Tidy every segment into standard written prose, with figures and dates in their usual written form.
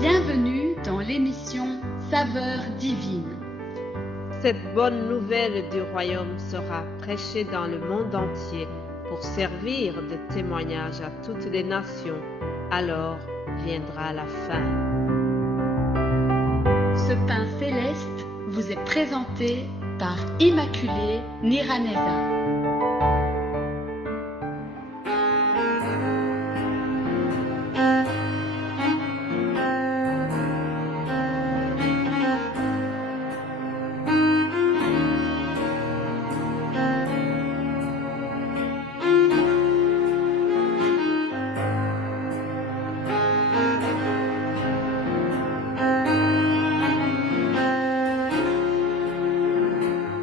Bienvenue dans l'émission Saveurs divines. Cette bonne nouvelle du royaume sera prêchée dans le monde entier pour servir de témoignage à toutes les nations. Alors viendra la fin. Ce pain céleste vous est présenté par Immaculée Niraneza.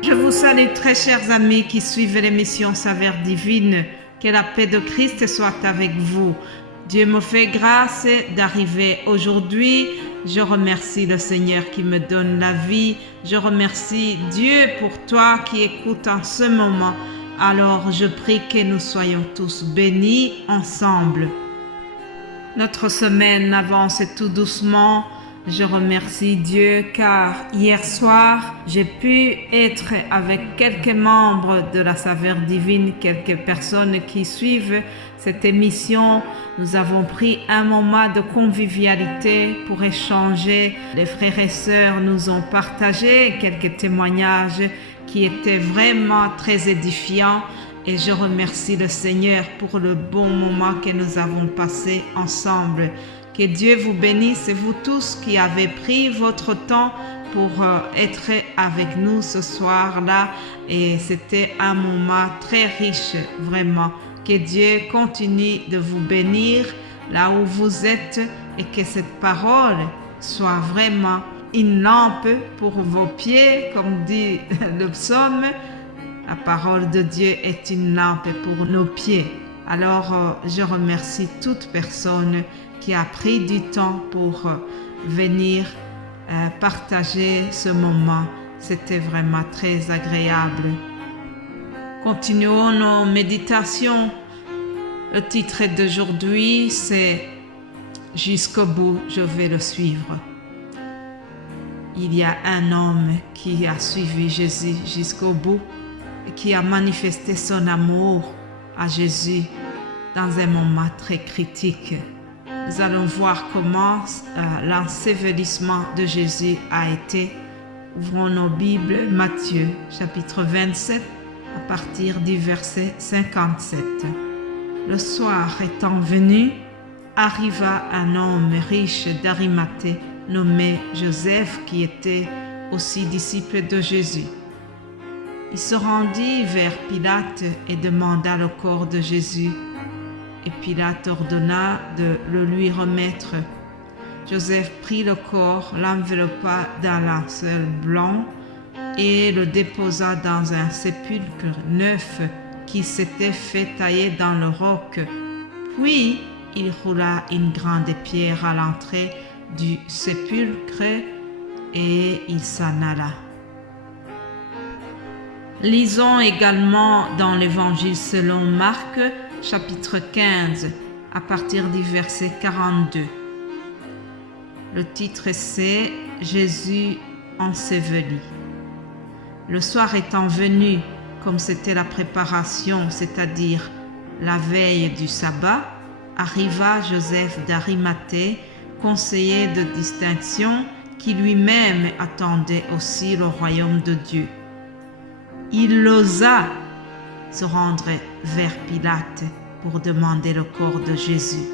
Je vous salue très chers amis qui suivent l'émission Saveurs divines. Que la paix de Christ soit avec vous. Dieu me fait grâce d'arriver aujourd'hui. Je remercie le Seigneur qui me donne la vie. Je remercie Dieu pour toi qui écoutes en ce moment. Alors je prie que nous soyons tous bénis ensemble. Notre semaine avance tout doucement. Je remercie Dieu car hier soir, j'ai pu être avec quelques membres de la Saveur divine, quelques personnes qui suivent cette émission. Nous avons pris un moment de convivialité pour échanger. Les frères et sœurs nous ont partagé quelques témoignages qui étaient vraiment très édifiants. Et je remercie le Seigneur pour le bon moment que nous avons passé ensemble. Que Dieu vous bénisse, vous tous qui avez pris votre temps pour être avec nous ce soir-là. Et c'était un moment très riche, vraiment. Que Dieu continue de vous bénir là où vous êtes et que cette parole soit vraiment une lampe pour vos pieds, comme dit le psaume. La parole de Dieu est une lampe pour nos pieds. Alors, je remercie toute personne qui a pris du temps pour venir partager ce moment. C'était vraiment très agréable. Continuons nos méditations. Le titre d'aujourd'hui, c'est « Jusqu'au bout, je vais le suivre ». Il y a un homme qui a suivi Jésus jusqu'au bout et qui a manifesté son amour à Jésus dans un moment très critique. Nous allons voir comment l'ensevelissement de Jésus a été. Ouvrons nos Bibles, Matthieu, chapitre 27, à partir du verset 57. Le soir étant venu, arriva un homme riche d'Arimathée, nommé Joseph, qui était aussi disciple de Jésus. Il se rendit vers Pilate et demanda le corps de Jésus. Et Pilate ordonna de le lui remettre. Joseph prit le corps, l'enveloppa d'un linceul blanc et le déposa dans un sépulcre neuf qui s'était fait tailler dans le roc. Puis il roula une grande pierre à l'entrée du sépulcre et il s'en alla. Lisons également dans l'Évangile selon Marc, chapitre 15, à partir du verset 42. Le titre c'est « Jésus enseveli ». Le soir étant venu, comme c'était la préparation, c'est-à-dire la veille du sabbat, arriva Joseph d'Arimathée, conseiller de distinction, qui lui-même attendait aussi le royaume de Dieu. Il osa se rendre vers Pilate pour demander le corps de Jésus.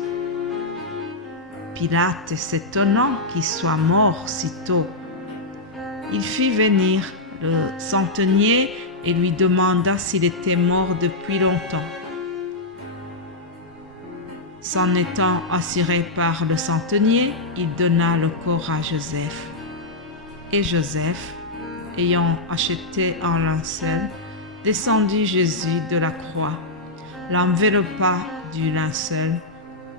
Pilate, s'étonnant qu'il soit mort si tôt, il fit venir le centenier et lui demanda s'il était mort depuis longtemps. S'en étant assuré par le centenier, il donna le corps à Joseph. Et Joseph, ayant acheté un linceul, descendit Jésus de la croix, l'enveloppa du linceul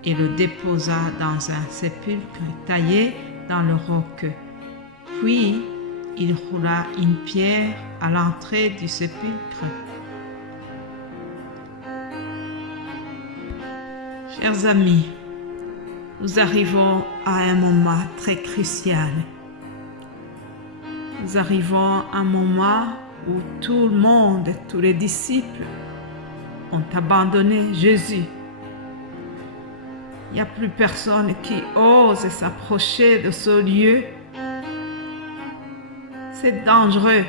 et le déposa dans un sépulcre taillé dans le roc. Puis il roula une pierre à l'entrée du sépulcre. Chers amis, nous arrivons à un moment très crucial. Nous arrivons à un moment où tout le monde, tous les disciples ont abandonné Jésus. Il n'y a plus personne qui ose s'approcher de ce lieu. C'est dangereux.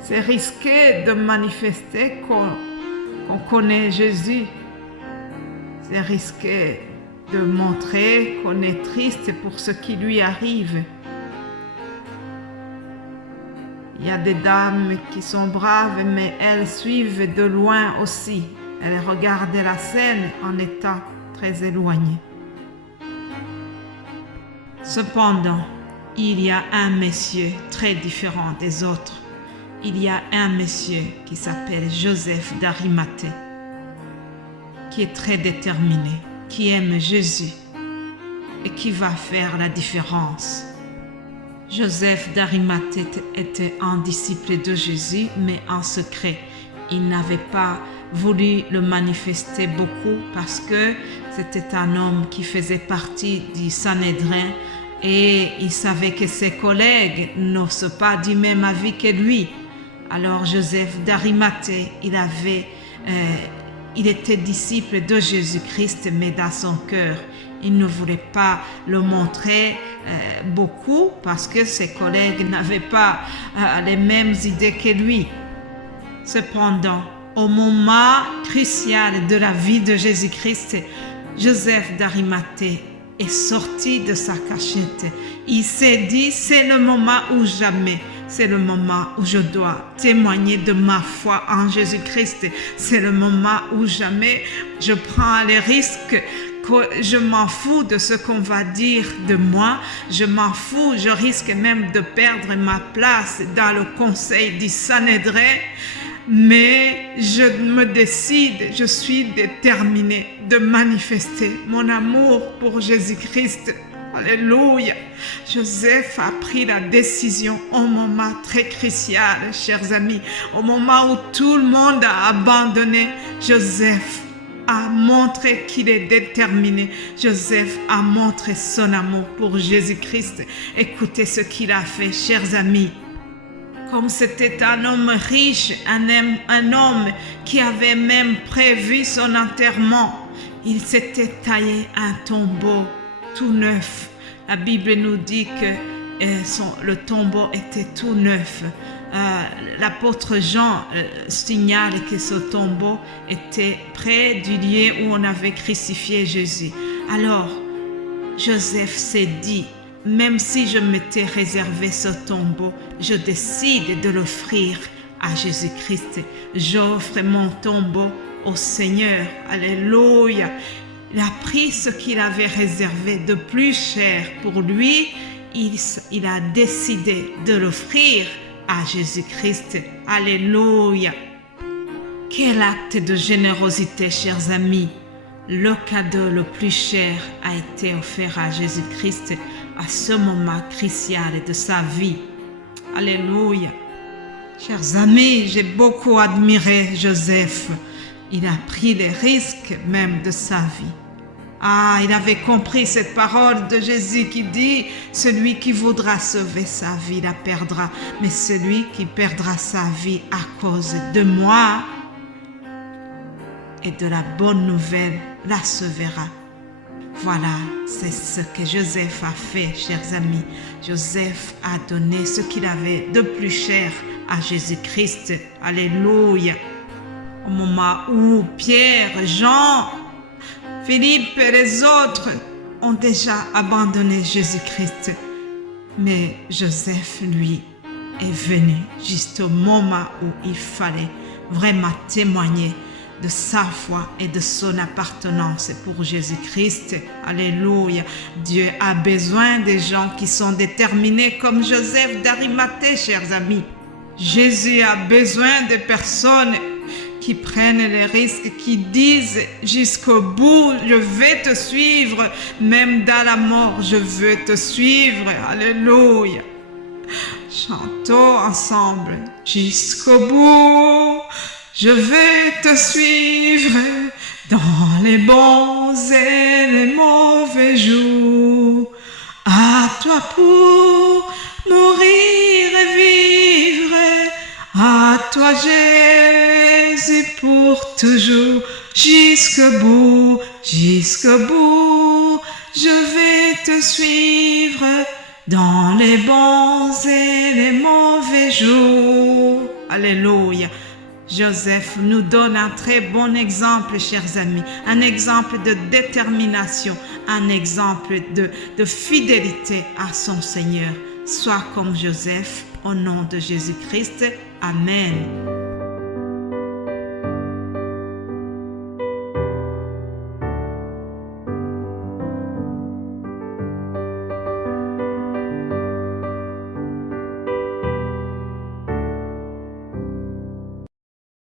C'est risqué de manifester qu'on connaît Jésus. C'est risqué de montrer qu'on est triste pour ce qui lui arrive. Il y a des dames qui sont braves, mais elles suivent de loin aussi. Elles regardent la scène en étant très éloignées. Cependant, il y a un monsieur très différent des autres. Il y a un monsieur qui s'appelle Joseph d'Arimathée, qui est très déterminé, qui aime Jésus et qui va faire la différence. Joseph d'Arimathée était un disciple de Jésus, mais en secret. Il n'avait pas voulu le manifester beaucoup parce que c'était un homme qui faisait partie du Sanhédrin et il savait que ses collègues ne sont pas du même avis que lui. Alors Joseph d'Arimathée, il était disciple de Jésus-Christ, mais dans son cœur, il ne voulait pas le montrer beaucoup parce que ses collègues n'avaient pas les mêmes idées que lui. Cependant, au moment crucial de la vie de Jésus-Christ, Joseph d'Arimathée est sorti de sa cachette. Il s'est dit, c'est le moment ou jamais. C'est le moment où je dois témoigner de ma foi en Jésus-Christ. C'est le moment où jamais je prends les risques. Je m'en fous de ce qu'on va dire de moi. Je m'en fous. Je risque même de perdre ma place dans le conseil du Sanhédrin. Mais je me décide, je suis déterminée de manifester mon amour pour Jésus-Christ. Alléluia. Joseph a pris la décision au moment très crucial, chers amis. Au moment où tout le monde a abandonné, Joseph a montré qu'il est déterminé. Joseph a montré son amour pour Jésus-Christ. Écoutez ce qu'il a fait, chers amis. Comme c'était un homme riche, un homme qui avait même prévu son enterrement, il s'était taillé un tombeau tout neuf. La Bible nous dit que le tombeau était tout neuf. L'apôtre Jean signale que ce tombeau était près du lieu où on avait crucifié Jésus. Alors, Joseph s'est dit, même si je m'étais réservé ce tombeau, je décide de l'offrir à Jésus-Christ. J'offre mon tombeau au Seigneur. Alléluia. Il a pris ce qu'il avait réservé de plus cher pour lui. Il a décidé de l'offrir à Jésus-Christ. Alléluia. Quel acte de générosité, chers amis. Le cadeau le plus cher a été offert à Jésus-Christ à ce moment crucial de sa vie. Alléluia. Chers amis, j'ai beaucoup admiré Joseph. Il a pris les risques même de sa vie. Il avait compris cette parole de Jésus qui dit « Celui qui voudra sauver sa vie la perdra, mais celui qui perdra sa vie à cause de moi et de la bonne nouvelle la sauvera. » Voilà, c'est ce que Joseph a fait, chers amis. Joseph a donné ce qu'il avait de plus cher à Jésus-Christ. Alléluia. Au moment où Pierre, Jean, Philippe et les autres ont déjà abandonné Jésus-Christ. Mais Joseph, lui, est venu juste au moment où il fallait vraiment témoigner de sa foi et de son appartenance pour Jésus-Christ. Alléluia. Dieu a besoin des gens qui sont déterminés comme Joseph d'Arimathée, chers amis. Jésus a besoin de personnes qui prennent les risques, qui disent jusqu'au bout, je vais te suivre, même dans la mort, je veux te suivre. Alléluia. Chantons ensemble. Jusqu'au bout, je vais te suivre, dans les bons et les mauvais jours. À toi pour mourir et vivre, à toi Jésus pour toujours, jusqu'au bout, je vais te suivre dans les bons et les mauvais jours. Alléluia. Joseph nous donne un très bon exemple, chers amis, un exemple de détermination, un exemple de fidélité à son Seigneur. Sois comme Joseph, au nom de Jésus-Christ. Amen.